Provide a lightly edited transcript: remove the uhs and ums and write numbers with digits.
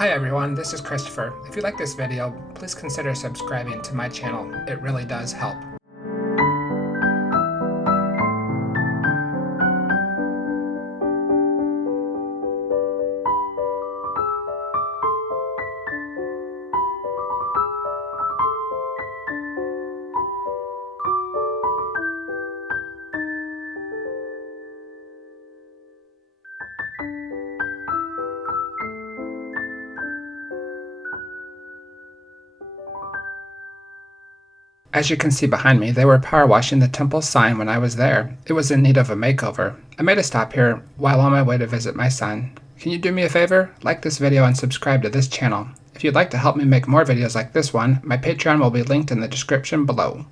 Hi everyone, this is Christopher. If you like this video, please consider subscribing to my channel. It really does help. As you can see behind me, they were power washing the temple sign when I was there. It was in need of a makeover. I made a stop here while on my way to visit my son. Can you do me a favor? Like this video and subscribe to this channel. If you'd like to help me make more videos like this one, my Patreon will be linked in the description below.